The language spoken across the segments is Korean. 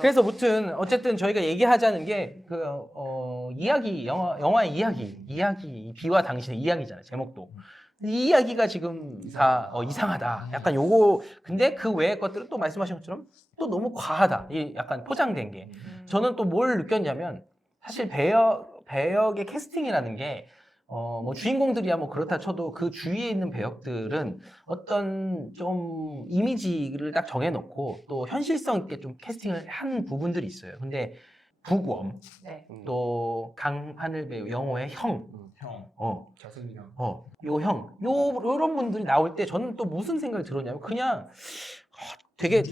그래서 무튼 어쨌든 저희가 얘기하자는 게 그 이야기 영화의 이야기 비와 당신의 이야기잖아요. 제목도 이 이야기가 지금 다 이상하다. 약간 요거 근데 그 외의 것들은 또 말씀하신 것처럼 또 너무 과하다. 이 약간 포장된 게 저는 또 뭘 느꼈냐면 사실 배역의 캐스팅이라는 게 뭐 주인공들이야 뭐 그렇다 쳐도 그 주위에 있는 배역들은 어떤 좀 이미지를 딱 정해놓고 또 현실성 있게 좀 캐스팅을 한 부분들이 있어요. 근데 북웜 네. 또 강하늘 배우 영호의 형, 형. 잘생긴 형. 요런 분들이 나올 때 저는 또 무슨 생각이 들었냐면 그냥 되게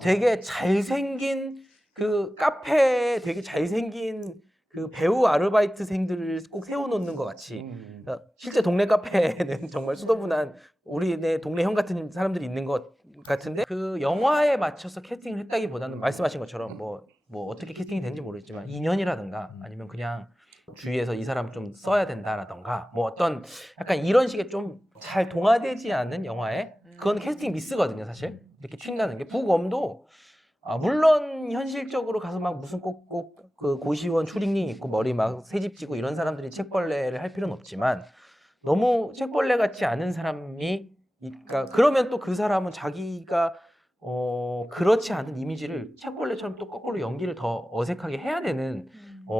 되게 잘생긴 그 카페에 되게 잘생긴 그 배우 아르바이트생들을 꼭 세워놓는 것 같이 그러니까 실제 동네 카페에는 정말 수더분한 우리네 동네 형 같은 사람들이 있는 것 같은데 그 영화에 맞춰서 캐스팅을 했다기보다는 말씀하신 것처럼 뭐 어떻게 캐스팅이 되는지 모르겠지만 인연이라든가 아니면 그냥 주위에서 이 사람 좀 써야 된다라던가 뭐 어떤 약간 이런 식의 좀 잘 동화되지 않은 영화에 그건 캐스팅 미스거든요 사실 이렇게 튄다는 게 북엄도 물론 현실적으로 가서 막 무슨 꼭 그 고시원 추리닝 입고 머리 막 새집지고 이런 사람들이 책벌레를 할 필요는 없지만 너무 책벌레 같지 않은 사람이 그러니까 그러면 또 그 사람은 자기가 그렇지 않은 이미지를 책벌레처럼 또 거꾸로 연기를 더 어색하게 해야 되는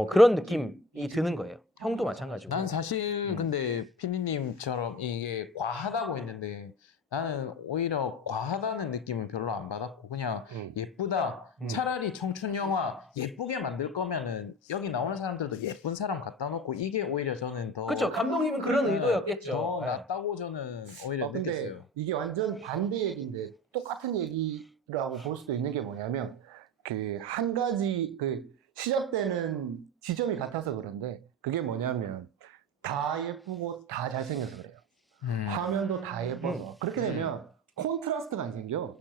그런 느낌이 드는 거예요. 형도 마찬가지고. 난 사실 근데 피디님처럼 이게 과하다고 했는데 나는 오히려 과하다는 느낌을 별로 안 받았고 그냥 예쁘다. 차라리 청춘 영화 예쁘게 만들 거면은 여기 나오는 사람들도 예쁜 사람 갖다 놓고 이게 오히려 저는 더 그렇죠. 감독님은 그런 의도였겠죠. 더 낫다고 저는 오히려 근데 느꼈어요. 이게 완전 반대 얘기인데 똑같은 얘기라고 볼 수도 있는 게 뭐냐면 그 한 가지 그 시작되는 지점이 같아서 그런데 그게 뭐냐면 다 예쁘고 다 잘생겨서 그래요. 화면도 다 예뻐서 그렇게 되면 콘트라스트가 안 생겨.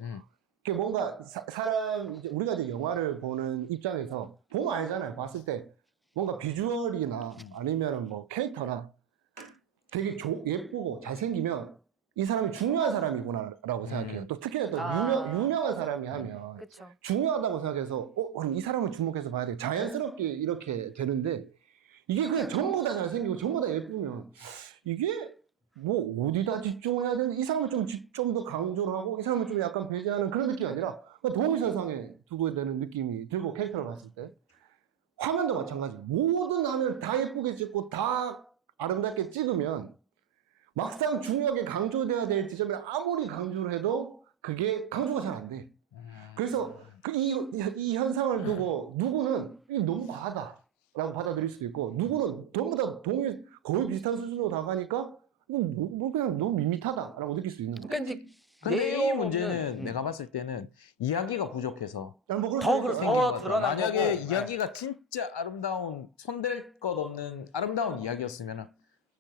그게 뭔가 사람 이제 우리가 이제 영화를 보는 입장에서 보면 알잖아요. 봤을 때 뭔가 비주얼이나 아니면 뭐 캐릭터나 되게 예쁘고 잘생기면 이 사람이 중요한 사람이구나라고 생각해요. 또 특히 또 유명한 사람이 하면 그쵸. 중요하다고 생각해서 그럼 이 사람을 주목해서 봐야 돼. 자연스럽게 이렇게 되는데 이게 그냥 전부 다 잘생기고 전부 다 예쁘면 이게 뭐 어디다 집중을 해야 되는지 이 사람을 좀 더 강조를 하고 이 사람을 좀 약간 배제하는 그런 느낌이 아니라 동일선상에 두고 되는 느낌이 들고 캐릭터를 봤을 때 화면도 마찬가지. 모든 화면을 다 예쁘게 찍고 다 아름답게 찍으면 막상 중요하게 강조돼야 될 지점에 아무리 강조를 해도 그게 강조가 잘 안 돼. 그래서 이 현상을 두고 누구는 이게 너무 과하다라고 받아들일 수도 있고 누구는 전부 다 거의 비슷한 수준으로 나가니까 뭐 그냥 너무 밋밋하다라고 느낄 수 있는 거야. 그러니까 이제 근데 이 내용 문제는 없는, 내가 봤을 때는 이야기가 부족해서 더 생긴 거죠. 드러난 만약에 거고. 이야기가 진짜 아름다운 손댈 것 없는 아름다운 이야기였으면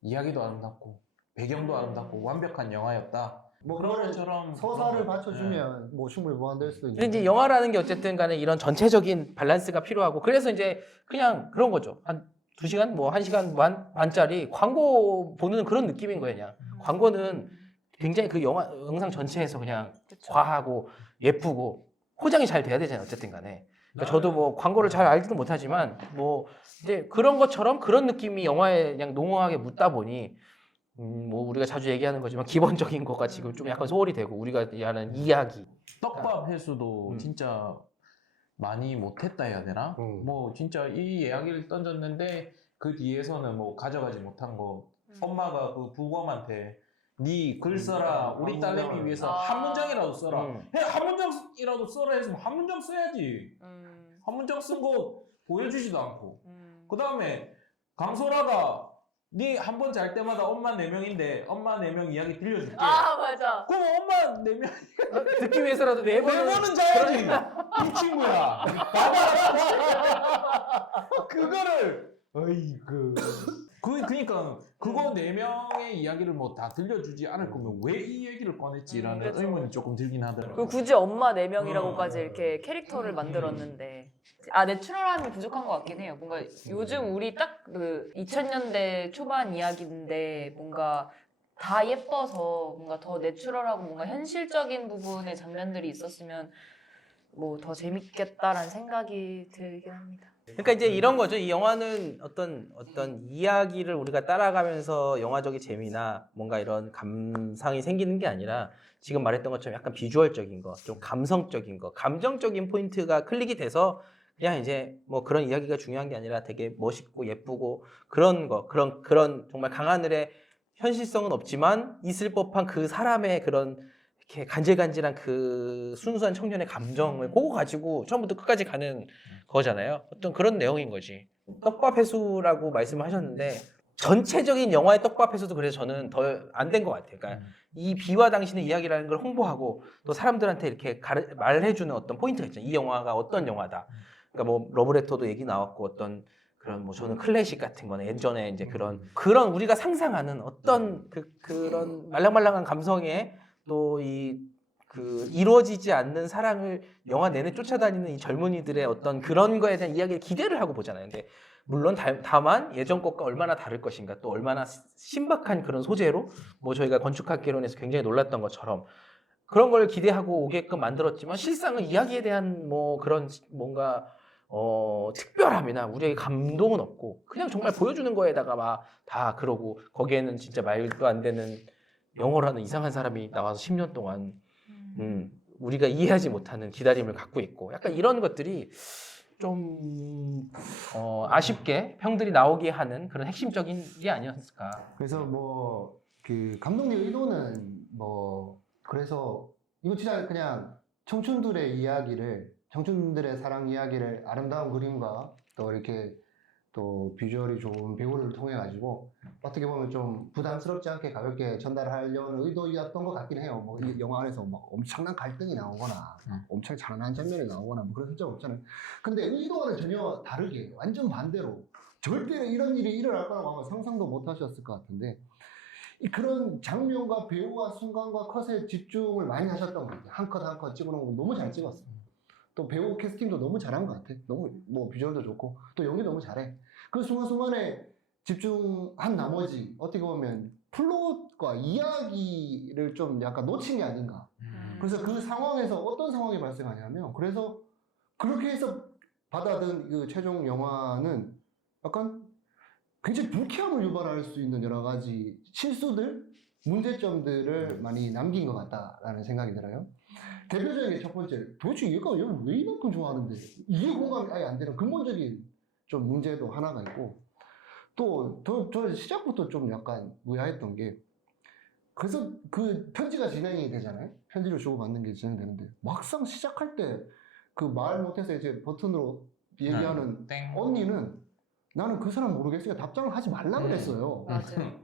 이야기도 아름답고 배경도 아름답고 완벽한 영화였다. 뭐 그런 그거를 것처럼 서사를 받쳐주면 뭐 충분히 보완될 수도 근데 있는데 이제 영화라는 게 어쨌든 간에 이런 전체적인 밸런스가 필요하고 그래서 이제 그냥 그런 거죠. 한 2시간 뭐 1시간 반짜리 광고 보는 그런 느낌인 거예요. 그냥 광고는 굉장히 그 영상 전체에서 그냥 그쵸. 과하고 예쁘고 포장이 잘 돼야 되잖아요. 어쨌든 간에. 그러니까 저도 뭐 광고를 잘 알지도 못하지만 뭐 이제 그런 것처럼 그런 느낌이 영화에 그냥 농후하게 묻다 보니 뭐 우리가 자주 얘기하는 거지만 기본적인 거가 지금 좀 약간 소홀히 되고 우리가 얘기하는 이야기 떡밥 회수도 진짜 많이 못했다 해야 되나? 뭐 진짜 이 이야기를 던졌는데 그 뒤에서는 뭐 가져가지 못한 거 엄마가 그 부검한테 네 글 써라 우리 딸내미 위해서 한 문장이라도 써라 한 문장이라도 써라 했으면 한 문장 써야지 한 문장 쓴 거 보여주지도 않고 그 다음에 강소라가 네 한 번 잘 때마다 엄마 4명인데 엄마 4명 이야기 들려줄게 맞아. 그럼 엄마 4명 듣기 위해서라도 네 번은 4번은 자야지 이 친구야 그거를 어이구 그러니까 그거 4명의 이야기를 뭐 다 들려주지 않을 거면 왜 이 얘기를 꺼냈지라는 그쵸. 의문이 조금 들긴 하더라고요. 그 굳이 엄마 4명이라고까지 이렇게 캐릭터를 만들었는데 내추럴함이 부족한 것 같긴 해요. 뭔가 요즘 우리 딱 그 2000년대 초반 이야기인데 뭔가 다 예뻐서 뭔가 더 내추럴하고 뭔가 현실적인 부분의 장면들이 있었으면 뭐 더 재밌겠다라는 생각이 들긴 합니다. 그러니까 이제 이런 거죠. 이 영화는 어떤 이야기를 우리가 따라가면서 영화적인 재미나 뭔가 이런 감상이 생기는 게 아니라 지금 말했던 것처럼 약간 비주얼적인 거, 좀 감성적인 거, 감정적인 포인트가 클릭이 돼서 그냥 이제 뭐 그런 이야기가 중요한 게 아니라 되게 멋있고 예쁘고 그런 거, 그런 정말 강하늘의 현실성은 없지만 있을 법한 그 사람의 그런 이렇게 간질간질한 그 순수한 청년의 감정을 그거 가지고 처음부터 끝까지 가는 거잖아요. 어떤 그런 내용인 거지. 떡밥 해수라고 말씀을 하셨는데 전체적인 영화의 떡밥 해수도 그래서 저는 더 안 된 것 같아요. 그러니까 이 비와 당신의 이야기라는 걸 홍보하고 또 사람들한테 이렇게 말해주는 어떤 포인트가 있잖아요. 이 영화가 어떤 영화다. 그러니까 뭐 러브레터도 얘기 나왔고 어떤 그런 뭐 저는 클래식 같은 거는 예전에 이제 그런 우리가 상상하는 어떤 그런 말랑말랑한 감성에 또 이루어지지 않는 사랑을 영화 내내 쫓아다니는 이 젊은이들의 어떤 그런 거에 대한 이야기를 기대를 하고 보잖아요. 근데 물론 다만 예전 것과 얼마나 다를 것인가 또 얼마나 신박한 그런 소재로 뭐 저희가 건축학개론에서 굉장히 놀랐던 것처럼 그런 걸 기대하고 오게끔 만들었지만 실상은 이야기에 대한 뭐 그런 뭔가 특별함이나 우리에게 감동은 없고 그냥 정말 보여주는 거에다가 막 다 그러고 거기에는 진짜 말도 안 되는 영어라는 이상한 사람이 나와서 10년 동안 우리가 이해하지 못하는 기다림을 갖고 있고 약간 이런 것들이 좀 아쉽게 평들이 나오게 하는 그런 핵심적인 게 아니었을까. 그래서 뭐 그 감독님 의도는 뭐 그래서 이거 진짜 그냥 청춘들의 이야기를 청춘들의 사랑 이야기를 아름다운 그림과 또 이렇게 또 비주얼이 좋은 배우를 통해 가지고 어떻게 보면 좀 부담스럽지 않게 가볍게 전달하려는 의도였던 것 같긴 해요. 뭐 이 영화 안에서 막 엄청난 갈등이 나오거나 엄청 잔인한 장면이 나오거나 뭐 그런 설정 없잖아요. 근데 의도와는 전혀 다르게 완전 반대로 절대 이런 일이 일어날 거라고 아마 상상도 못 하셨을 것 같은데 그런 장면과 배우와 순간과 컷에 집중을 많이 하셨던 것 같아요. 한 컷 한 컷 찍어놓은 거 너무 잘 찍었어요. 또 배우 캐스팅도 너무 잘한 것 같아. 너무 뭐 비주얼도 좋고 또 연기 너무 잘해. 그 순간순간에 집중한 나머지 어떻게 보면 플롯과 이야기를 좀 약간 놓친 게 아닌가. 그래서 그 상황에서 어떤 상황이 발생하냐면 그래서 그렇게 해서 받아든 그 최종 영화는 약간 굉장히 불쾌함을 유발할 수 있는 여러 가지 실수들, 문제점들을 많이 남긴 것 같다라는 생각이 들어요. 대표적인 게 첫 번째, 도대체 얘가 얘를 왜 이만큼 좋아하는데 이해 공감이 아예 안 되는 근본적인 좀 문제도 하나가 있고 또 저는 시작부터 좀 약간 의아했던 게 그래서 그 편지가 진행이 되잖아요. 편지를 주고받는 게 진행되는데 막상 시작할 때 그 말 못해서 이제 버튼으로 얘기하는 땡. 언니는 나는 그 사람 모르겠으니까 답장을 하지 말라 그랬어요. 맞아요.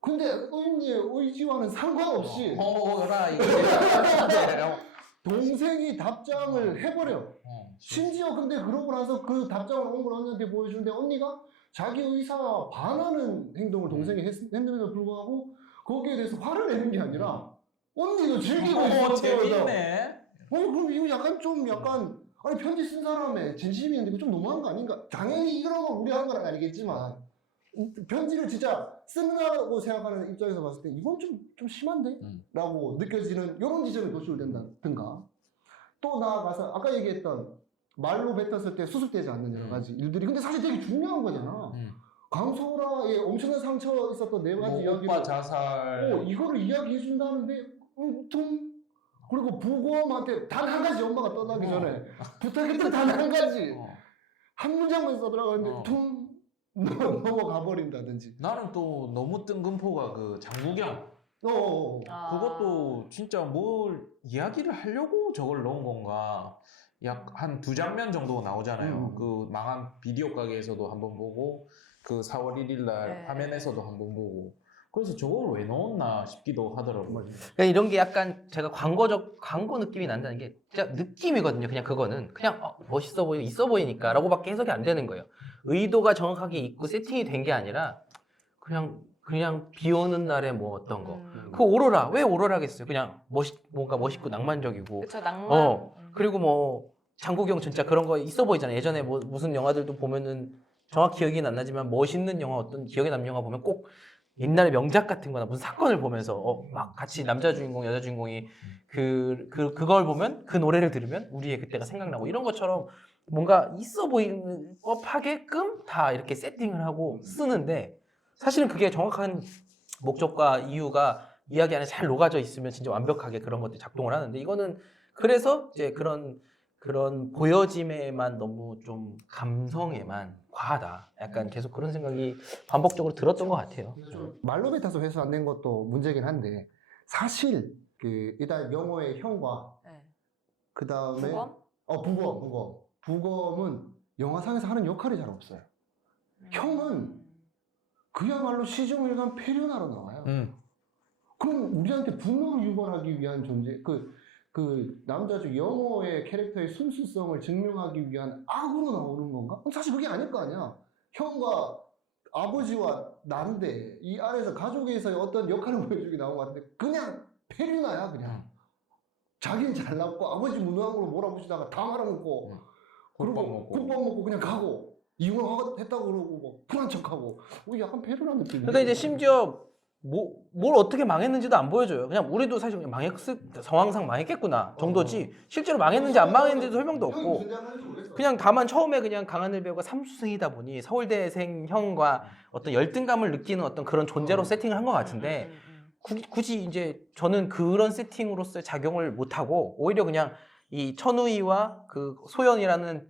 근데 언니의 의지와는 상관없이 라 이거 동생이 답장을 해버려. 어. 심지어 근데 그러고 나서 그 답장을 온 걸 언니한테 보여주는데 언니가 자기 의사와 반하는 행동을 동생이 했는데도 불구하고 거기에 대해서 화를 내는 게 아니라 언니도 즐기고 있었어요. 재밌네. 그럼 이거 약간 아니 편지 쓴 사람의 진심이 있는데 이거 좀 너무한 거 아닌가? 당연히 이런 걸 우려한 건 아니겠지만 편지를 진짜 쓴다고 생각하는 입장에서 봤을 때 이건 좀 심한데? 라고 느껴지는 이런 지점이 노출된다든가 또 나아가서 아까 얘기했던 말로 뱉었을 때 수습되지 않는 여러 가지 일들이 근데 사실 되게 중요한 거잖아. 강소라의 엄청난 상처 있었던 네 가지 뭐 오빠 이야기를 자살. 이거를 이야기해 준다는데 그리고 부검한테 단 한 가지 엄마가 떠나기 전에 부탁했던 단 한 가지 한 문장만 써들어가는데 퉁 넘어가 버린다든지. 나는 또 너무 뜬금포가 그 장국영. 그것도 진짜 뭘 이야기를 하려고 저걸 넣은 건가. 약 한 2장면 정도 나오잖아요. 그 망한 비디오 가게에서도 한번 보고 그 4월 1일 날 화면에서도 한번 보고. 그래서 저걸 왜 넣었나 싶기도 하더라고요. 그러니까 이런 게 약간 제가 광고 느낌이 난다는 게 진짜 느낌이거든요. 그냥 그거는 그냥 멋있어 보이고 있어 보이니까라고 밖에 해석이 안 되는 거예요. 의도가 정확하게 있고 세팅이 된 게 아니라 그냥 비 오는 날에 뭐 어떤 거. 그 오로라 왜 오로라겠어요? 그냥 뭔가 멋있고 낭만적이고. 그쵸, 낭만. 그리고 뭐 장국영 진짜 그런 거 있어 보이잖아요. 예전에 뭐 무슨 영화들도 보면은 정확히 기억이 안 나지만 멋있는 영화 어떤 기억에 남는 영화 보면 꼭 옛날에 명작 같은 거나 무슨 사건을 보면서 막 같이 남자 주인공, 여자 주인공이 그걸 보면 그 노래를 들으면 우리의 그때가 생각나고 이런 것처럼 뭔가 있어 보이는 법하게끔 다 이렇게 세팅을 하고 쓰는데 사실은 그게 정확한 목적과 이유가 이야기 안에 잘 녹아져 있으면 진짜 완벽하게 그런 것들이 작동을 하는데 이거는 그래서 이제 그런 보여짐에만 너무 좀 감성에만 과하다. 약간 계속 그런 생각이 반복적으로 들었던 것 같아요. 말로 뱉어서 회수 안 낸 것도 문제긴 한데 사실 그 일단 영호의 형과 네. 그 다음에 부검? 부검은 영화상에서 하는 역할이 잘 없어요. 형은 그야말로 시종일관 페류나로 나와요. 그럼 우리한테 분노를 유발하기 위한 존재, 그 남자주 영호의 캐릭터의 순수성을 증명하기 위한 악으로 나오는 건가? 그럼 사실 그게 아닐 거 아니야. 형과 아버지와 나인데 이 안에서 가족에서의 어떤 역할을 보여주기 나온 것 같은데 그냥 페류나야 그냥. 자기는 잘났고 아버지 무능한 걸로 몰아붙이다가 다 말아먹고 그리고 국밥 먹고 그냥 가고 이혼했다고 그러고 뭐 불안 척하고 약간 페류나 느낌이. 그러니까 이제 심지어 뭘 어떻게 망했는지도 안 보여줘요. 그냥 우리도 사실 그냥 상황상 망했겠구나 정도지 실제로 망했는지 안 망했는지도 설명도 없고 그냥 다만 처음에 그냥 강하늘 배우가 삼수생이다 보니 서울대생 형과 어떤 열등감을 느끼는 어떤 그런 존재로 세팅을 한 것 같은데 굳이 이제 저는 그런 세팅으로서의 작용을 못하고 오히려 그냥 이 천우희와 그 소연이라는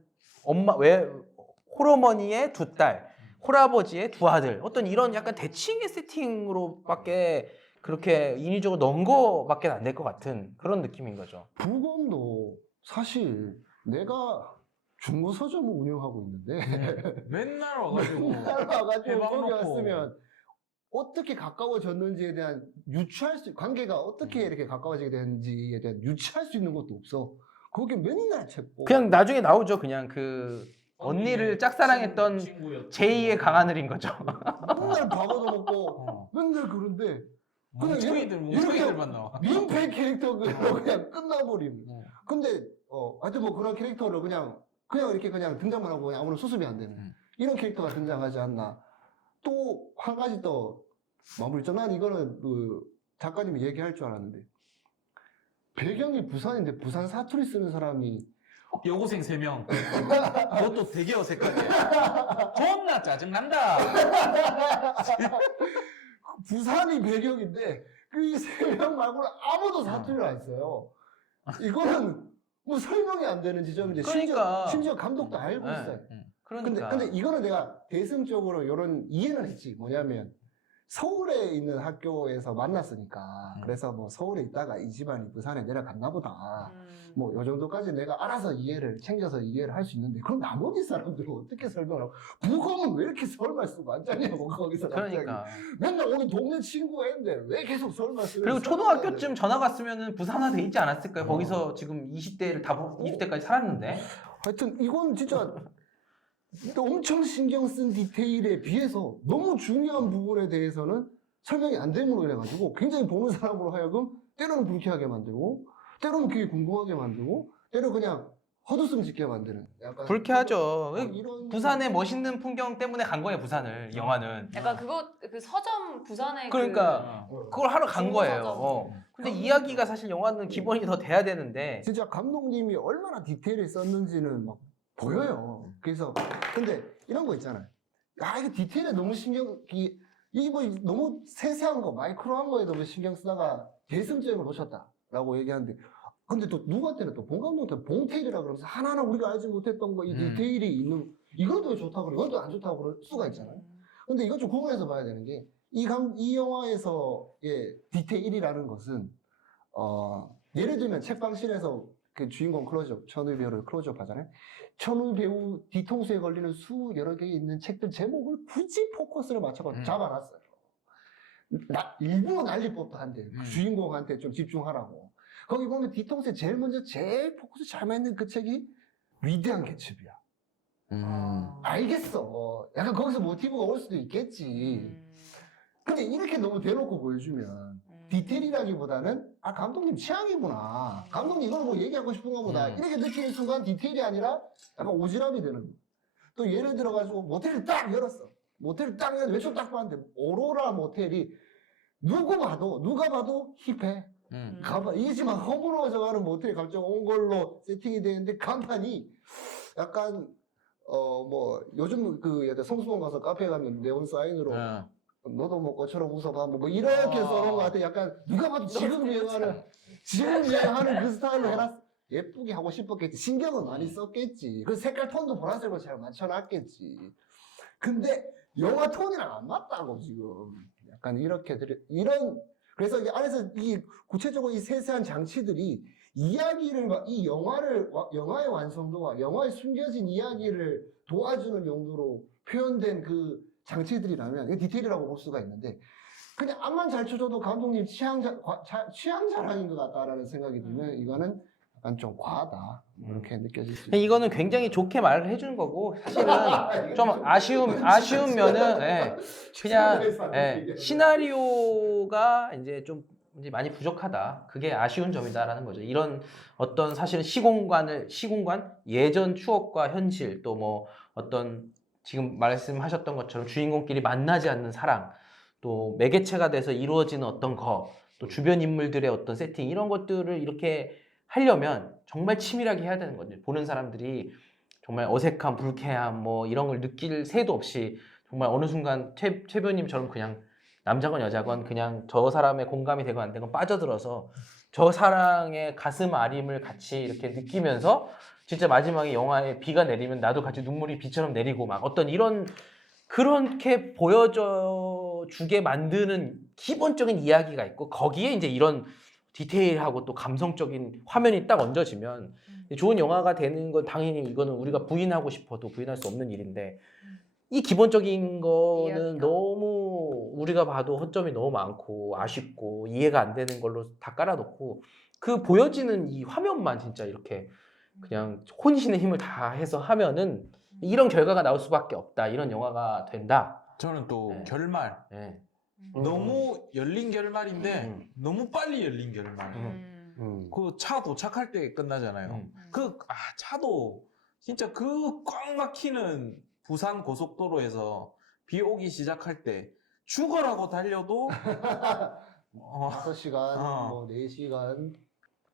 홀어머니의 두 딸, 홀아버지의 두 아들 어떤 이런 약간 대칭의 세팅으로밖에 그렇게 인위적으로 넣은 거밖에 안 될 것 같은 그런 느낌인 거죠. 부검도 사실 내가 중고 서점을 운영하고 있는데 맨날 와가지고 맨날 와가지고 대박 거기 놓고. 왔으면 어떻게 가까워졌는지에 대한 관계가 어떻게 이렇게 가까워지게 되는지에 대한 유추할 수 있는 것도 없어. 거기 맨날 찾고 그냥 나중에 나오죠. 그냥 그 언니를 짝사랑했던 제2의 강하늘인 거죠. 맨날 밥얻어 먹고 맨날 그런데 그냥 뭉텅이들만 나와. 민폐 캐릭터 그냥 끝나버림. 근데 하여튼 뭐 그런 캐릭터를 그냥 이렇게 그냥 등장만 하고 그냥 아무런 수습이 안 되는 이런 캐릭터가 등장하지 않나. 또 한 가지 더 마무리죠. 난 이거는 그 작가님이 얘기할 줄 알았는데 배경이 부산인데 부산 사투리 쓰는 사람이 여고생 3명. 그것도 되게 어색하게. 존나 짜증난다. 부산이 배경인데 그 3명 말고는 아무도 사투리를 안 써요. 이거는 뭐 설명이 안 되는 지점인데 그러니까. 심지어 감독도 알고 네. 있어요. 그러니까. 근데 이거는 내가 대승적으로 이런 이해는 했지. 뭐냐면 서울에 있는 학교에서 만났으니까 그래서 뭐 서울에 있다가 이 집안이 부산에 내려갔나 보다. 뭐 요 정도까지 내가 알아서 챙겨서 이해를 할 수 있는데 그럼 나머지 사람들은 어떻게 설명을 하고 부검은 왜 이렇게 서울말 쓰고 앉았냐고 거기서 갑자기. 그러니까. 맨날 오늘 동네 친구가 했는데 왜 계속 서울말 쓰고 그리고 초등학교쯤 전화 갔으면 부산화 돼 있지 않았을까요? 거기서 지금 20대까지 살았는데. 하여튼 이건 진짜 엄청 신경 쓴 디테일에 비해서 너무 중요한 부분에 대해서는 설명이 안 됨으로 해가지고 굉장히 보는 사람으로 하여금 때로는 불쾌하게 만들고 때로는 그게 궁금하게 만들고 때로는 그냥 헛웃음 짓게 만드는 약간 불쾌하죠. 이런 부산의 멋있는 풍경 때문에 간 거예요, 부산을. 영화는. 약간 그 서점 부산의 그러니까 그걸 하러 간 거예요. 중고서점. 근데 이야기가 사실 영화는 기본이 더 돼야 되는데 진짜 감독님이 얼마나 디테일을 썼는지는 막 보여요. 그래서 근데 이런 거 있잖아요. 이거 디테일에 너무 이거 너무 세세한 거 마이크로한 거에도 뭐 신경 쓰다가 대승점을 놓쳤다라고 얘기하는데 근데 또 누구한테는 또 본 감독한테 봉테일이라 그러면서 하나하나 우리가 알지 못했던 거 이 디테일이 있는 이것도 좋다고 그러고 이것도 안 좋다고 그럴 수가 있잖아요. 근데 이것 좀 구분해서 봐야 되는 게 이 영화에서의 디테일이라는 것은 예를 들면 책방실에서 그 주인공 클로즈업, 천우희 배우를 클로즈업 하잖아요. 천우희 배우 뒤통수에 걸리는 여러 개 있는 책들 제목을 굳이 포커스를 맞춰서 잡아놨어요. 일부러 난리법도 한대. 주인공한테 좀 집중하라고. 거기 보면 뒤통수에 제일 포커스 잘 맞는 그 책이 위대한 개츠비야. 알겠어. 약간 거기서 모티브가 올 수도 있겠지. 근데 이렇게 너무 대놓고 보여주면 디테일이라기보다는 감독님 취향이구나. 감독님 이걸 뭐 얘기하고 싶은가 보다. 이렇게 느끼는 순간 디테일이 아니라 약간 오지랖이 되는 거야. 또 예를 들어가지고 모텔을 딱 열었어. 모텔을 딱 왼쪽 딱 봤는데 오로라 모텔이 누가 봐도 힙해. 간판 이게 지금 허물어져가는 모텔이 갑자기 온 걸로 세팅이 되는데 간판이 약간 뭐 요즘 그 약간 성수동 가서 카페 가면 네온 사인으로 너도 뭐 꽃처럼 웃어봐 뭐 이렇게 써놓은 것 같아. 약간 누가 봐도 지금 유행하는 그 스타일로 해놨. 예쁘게 하고 싶었겠지. 신경은 많이 썼겠지. 그 색깔 톤도 보라색으로 잘 맞춰놨겠지. 근데 영화 톤이랑 안 맞다고 지금. 약간 이렇게 그래서 이 안에서 이 구체적으로 이 세세한 장치들이 이야기를 이 영화의 완성도와 영화의 숨겨진 이야기를 도와주는 용도로 표현된 그 장치들이라면 이게 디테일이라고 볼 수가 있는데 그냥 앞만 잘 쳐줘도 감독님 취향 자랑인 것 같다라는 생각이 들면 이거는 약간 좀 과하다 이렇게 느껴질 수 있어요. 이거는 굉장히 좋게 말을 해주는 거고 사실은 좀 아쉬운 면은 그냥 시나리오가 이제 좀 이제 많이 부족하다. 그게 아쉬운 점이다라는 거죠. 이런 어떤 사실은 시공간, 예전 추억과 현실 또 뭐 어떤 지금 말씀하셨던 것처럼 주인공끼리 만나지 않는 사랑 또 매개체가 돼서 이루어지는 어떤 또 주변 인물들의 어떤 세팅 이런 것들을 이렇게 하려면 정말 치밀하게 해야 되는 거죠. 보는 사람들이 정말 어색함, 불쾌함 뭐 이런 걸 느낄 새도 없이 정말 어느 순간 최 배우님처럼 그냥 남자건 여자건 그냥 저 사람의 공감이 되건 안 되건 빠져들어서 저 사랑의 가슴 아림을 같이 이렇게 느끼면서 진짜 마지막에 영화에 비가 내리면 나도 같이 눈물이 비처럼 내리고 막 어떤 그렇게 보여줘 주게 만드는 기본적인 이야기가 있고 거기에 이제 이런 디테일하고 또 감성적인 화면이 딱 얹어지면 좋은 영화가 되는 건 당연히 이거는 우리가 부인하고 싶어도 부인할 수 없는 일인데 이 기본적인 거는 이야기가. 너무 우리가 봐도 허점이 너무 많고 아쉽고 이해가 안 되는 걸로 다 깔아놓고 그 보여지는 이 화면만 진짜 이렇게 그냥 혼신의 힘을 다 해서 하면은 이런 결과가 나올 수밖에 없다. 이런 영화가 된다. 저는 또 네. 결말 네. 너무 열린 결말인데 너무 빨리 열린 결말. 그 차 도착할 때 끝나잖아요. 차도 진짜 그 꽉 막히는 부산 고속도로에서 비 오기 시작할 때 죽어라고 달려도 5시간, 뭐 4시간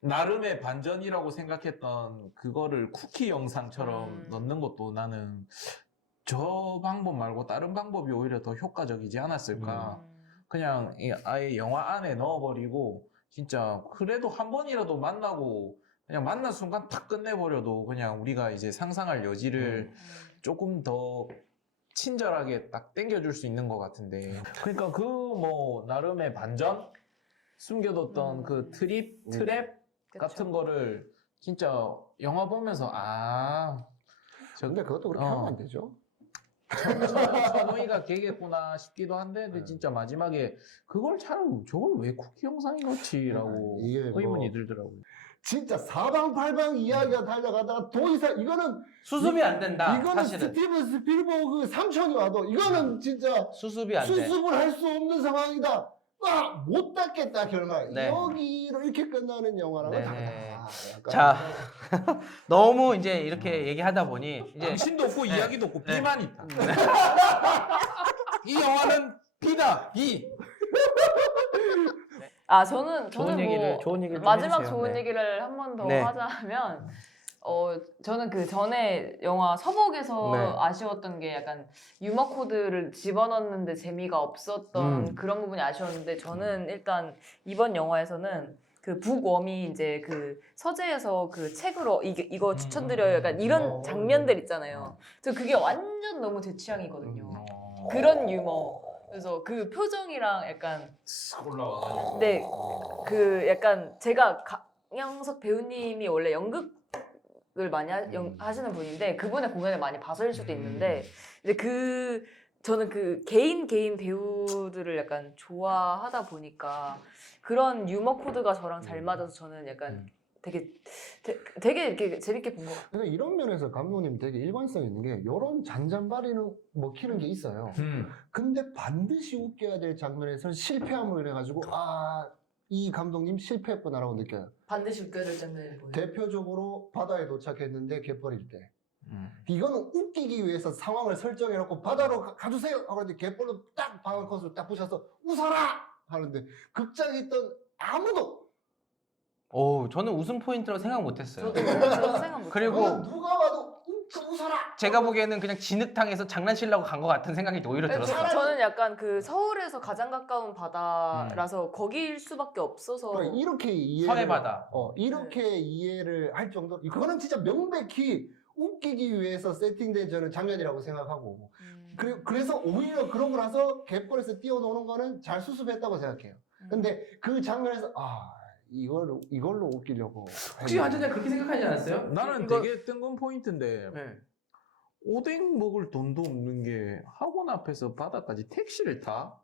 나름의 반전이라고 생각했던 그거를 쿠키 영상처럼 넣는 것도 나는 저 방법 말고 다른 방법이 오히려 더 효과적이지 않았을까. 그냥 아예 영화 안에 넣어버리고 진짜 그래도 한 번이라도 만나고 그냥 만난 순간 탁 끝내버려도 그냥 우리가 이제 상상할 여지를 조금 더 친절하게 딱 땡겨줄 수 있는 것 같은데. 그러니까 그 뭐 나름의 반전? 숨겨뒀던 그 트랩 같은 거를 진짜 영화 보면서 근데 그것도 그렇게 하면 안 되죠. 천호이가 걔겠구나 싶기도 한데 근데 진짜 마지막에 저걸 왜 쿠키 영상인 거지라고 이게 의문이 들더라고요. 진짜 사방팔방 이야기가 달려가다가 더 이상 이거는 수습이 안 된다. 이거는 사실은 스티븐 스필버그 삼촌이 와도 이거는 진짜 수습이 안 돼. 수습을 할 수 없는 상황이다. 못 닦겠다 결말. 네. 여기로 이렇게 끝나는 영화랑은 네네. 다르다. 약간. 자, 너무 이제 이렇게 얘기하다 보니 이제 당신도 없고 이야기도 없고 네. 비만 있다. 이 영화는 비다. 비. 저는 좋은 얘기를 좀 마지막 해주세요. 좋은 네. 얘기를 한 번 더 네. 하자면 저는 그 전에 영화 서복에서 네. 아쉬웠던 게 약간 유머 코드를 집어넣는데 재미가 없었던 그런 부분이 아쉬웠는데 저는 일단 이번 영화에서는 그 북웜이 이제 그 서재에서 그 책으로 이거 추천드려요 약간 이런 장면들 있잖아요. 저 그게 완전 너무 제 취향이거든요. 그런 유머. 그래서 그 표정이랑 약간 올라와가지고. 네, 그 약간 제가 강영석 배우님이 원래 연극을 많이 하시는 분인데 그분의 공연을 많이 봐서일 수도 있는데 이제 저는 그 개인 배우들을 약간 좋아하다 보니까 그런 유머 코드가 저랑 잘 맞아서 저는 약간 되게 이렇게 재밌게 본 것 같아요. 그러니까 이런 면에서 감독님 되게 일관성 있는 게 이런 잔잔바리는 먹히는 게 있어요. 근데 반드시 웃겨야 될 장면에서는 실패함을 해가지고 이 감독님 실패했구나라고 느껴요. 반드시 웃겨야 될 장면이 뭐예요? 대표적으로 바다에 도착했는데 개 버릴 때. 이거는 웃기기 위해서 상황을 설정해놓고 바다로 가주세요 하고 이제 갯벌로 딱 방어 컷으로 딱 붙여서 웃어라 하는데 극장에 있던 아무도 저는 웃음 포인트라고 생각 못했어요. 저도 생각 못. 그리고 그건 누가 봐도 웃어라. 제가 보기에는 그냥 진흙탕에서 장난치려고 간 것 같은 생각이 오히려 들었어요. 저는 약간 그 서울에서 가장 가까운 바다라서 거기일 수밖에 없어서. 그래, 이렇게 이해를 서해바다. 이렇게 이해를 할 정도. 그거는 진짜 명백히 웃기기 위해서 세팅된 저는 장면이라고 생각하고. 그래서 오히려 그러고 나서 갯벌에서 뛰어노는 거는 잘 수습했다고 생각해요. 근데 그 장면에서 이걸로 웃기려고. 혹시 완전 그렇게 생각하지 않았어요? 나는 이거- 되게 뜬금 포인트인데 네. 오뎅 먹을 돈도 없는 게 학원 앞에서 바다까지 택시를 타?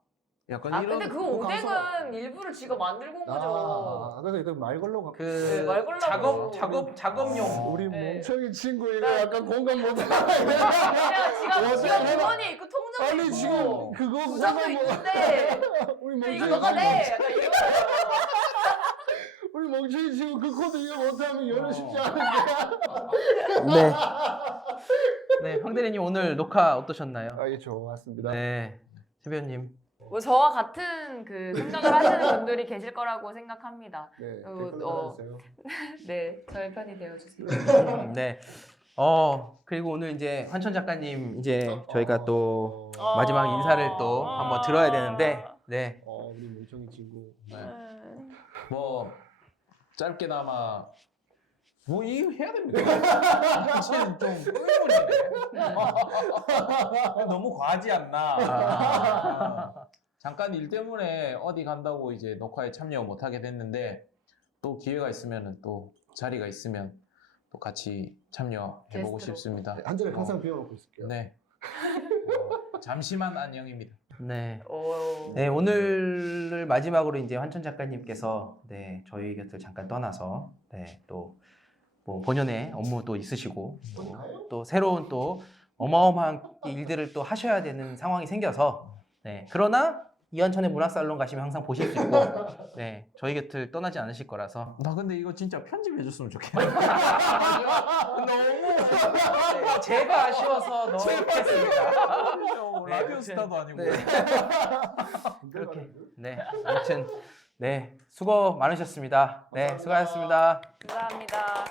약간 아 이런 근데 그 거 오뎅은 가서- 일부러 지가 만들고 온 거죠. 그래서 말 걸로 가. 네, 말 걸라고. 작업용. 우리 네. 멍청이 친구 이거 약간 공감 못 해. 그냥 지가 주머니에 있고 통장에 아니 있고 지금 그거 부장도 공감 못 있는데 우리 근데 이거 멍청이 너가 친구. 내 약간 이런 우리 멍청이 친구 그 코드 이해 못하면 연애 쉽지 않은데. 네. 네, 황대리님 오늘 녹화 어떠셨나요? 예, 좋았습니다. 네, 최변님. 뭐 저와 같은 그 생각을 하시는 분들이 계실 거라고 생각합니다. 네, 어, 댓글로 어. 달아주세요. 네, 저의 편이 되어주세요. 네. 그리고 오늘 이제 환천 작가님 이제 저희가 또 마지막 인사를 또 한번 들어야 되는데, 네. 우리 멍청이 친구. 뭐 짧게나마 뭐 이거 해야 됩니다. 사실은 좀 의문이네. 너무 과하지 않나. 잠깐 일 때문에 어디 간다고 이제 녹화에 참여 못 하게 됐는데 또 기회가 있으면 또 자리가 있으면 또 같이 참여해보고 게스트로. 싶습니다. 한 잔에 항상 비워놓고 있을게요. 네. 잠시만 안녕입니다. 네. 오. 네, 오늘을 마지막으로 이제 환천 작가님께서 네, 저희 곁을 잠깐 떠나서 네, 또 뭐 본연의 업무도 있으시고 또 새로운 또 어마어마한 일들을 또 하셔야 되는 상황이 생겨서 네, 그러나 이한천의 문화살롱 가시면 항상 보실 수 있고 네, 저희 곁을 떠나지 않으실 거라서 나 근데 이거 진짜 편집해줬으면 좋겠네. 너무 제가 아쉬워서 넣겠습니다. 라디오 스타도 아니고. 네. 그렇게 네, 아무튼 네, 수고 많으셨습니다. 네, 수고하셨습니다. 감사합니다.